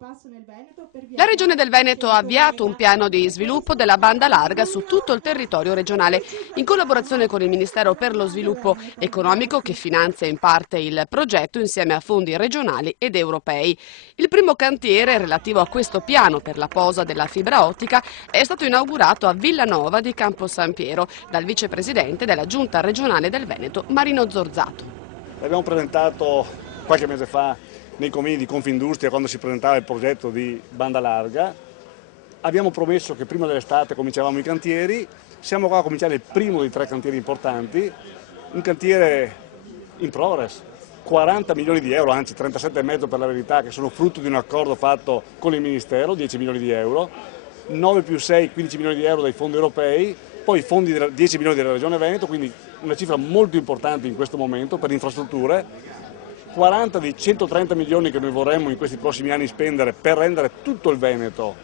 La Regione del Veneto ha avviato un piano di sviluppo della banda larga su tutto il territorio regionale, in collaborazione con il Ministero per lo Sviluppo Economico che finanzia in parte il progetto insieme a fondi regionali ed europei. Il primo cantiere relativo a questo piano per la posa della fibra ottica è stato inaugurato a Villanova di Campo San Piero dal vicepresidente della Giunta regionale del Veneto, Marino Zorzato. L'abbiamo presentato qualche mese fa nei convegni di Confindustria quando si presentava il progetto di banda larga. Abbiamo promesso che prima dell'estate cominciavamo i cantieri, siamo qua a cominciare il primo dei 3 cantieri importanti, un cantiere in progress, 40 milioni di euro, anzi 37,5 per la verità, che sono frutto di un accordo fatto con il Ministero, 10 milioni di euro, 9 più 6, 15 milioni di euro dai fondi europei, poi fondi 10 milioni della Regione Veneto, quindi una cifra molto importante in questo momento per infrastrutture, 40 dei 130 milioni che noi vorremmo in questi prossimi anni spendere per rendere tutto il Veneto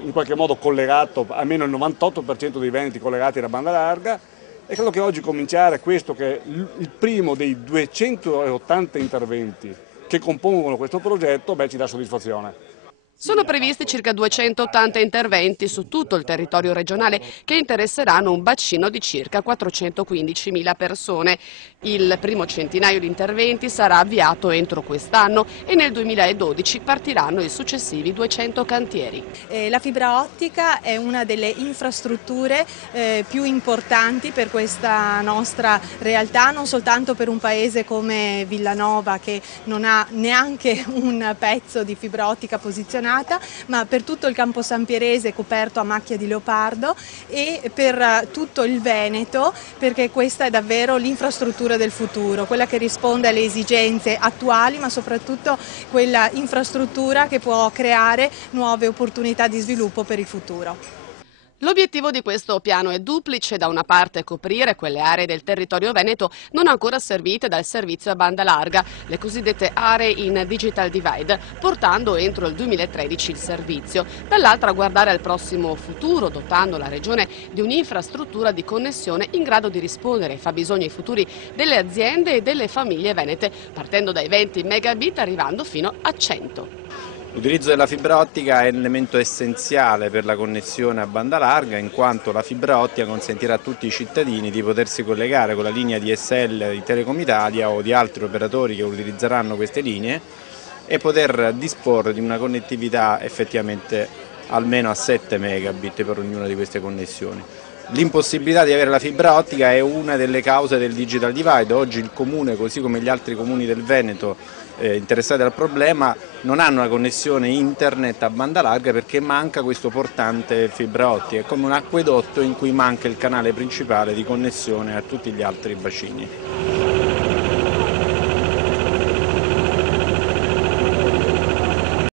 in qualche modo collegato, almeno il 98% dei veneti collegati alla banda larga, e credo che oggi cominciare questo che è il primo dei 280 interventi che compongono questo progetto, ci dà soddisfazione. Sono previsti circa 280 interventi su tutto il territorio regionale che interesseranno un bacino di circa 415.000 persone. Il primo centinaio di interventi sarà avviato entro quest'anno e nel 2012 partiranno i successivi 200 cantieri. La fibra ottica è una delle infrastrutture più importanti per questa nostra realtà, non soltanto per un paese come Villanova che non ha neanche un pezzo di fibra ottica posizionata, ma per tutto il Campo Sampierese coperto a macchia di leopardo e per tutto il Veneto, perché questa è davvero l'infrastruttura del futuro, quella che risponde alle esigenze attuali, ma soprattutto quella infrastruttura che può creare nuove opportunità di sviluppo per il futuro. L'obiettivo di questo piano è duplice: da una parte coprire quelle aree del territorio veneto non ancora servite dal servizio a banda larga, le cosiddette aree in digital divide, portando entro il 2013 il servizio; dall'altra guardare al prossimo futuro, dotando la Regione di un'infrastruttura di connessione in grado di rispondere ai fabbisogni futuri delle aziende e delle famiglie venete, partendo dai 20 megabit arrivando fino a 100. L'utilizzo della fibra ottica è un elemento essenziale per la connessione a banda larga, in quanto la fibra ottica consentirà a tutti i cittadini di potersi collegare con la linea DSL di Telecom Italia o di altri operatori che utilizzeranno queste linee e poter disporre di una connettività effettivamente almeno a 7 megabit per ognuna di queste connessioni. L'impossibilità di avere la fibra ottica è una delle cause del digital divide. Oggi il Comune, così come gli altri comuni del Veneto interessati al problema, non hanno una connessione internet a banda larga perché manca questo portante fibra ottica, è come un acquedotto in cui manca il canale principale di connessione a tutti gli altri bacini.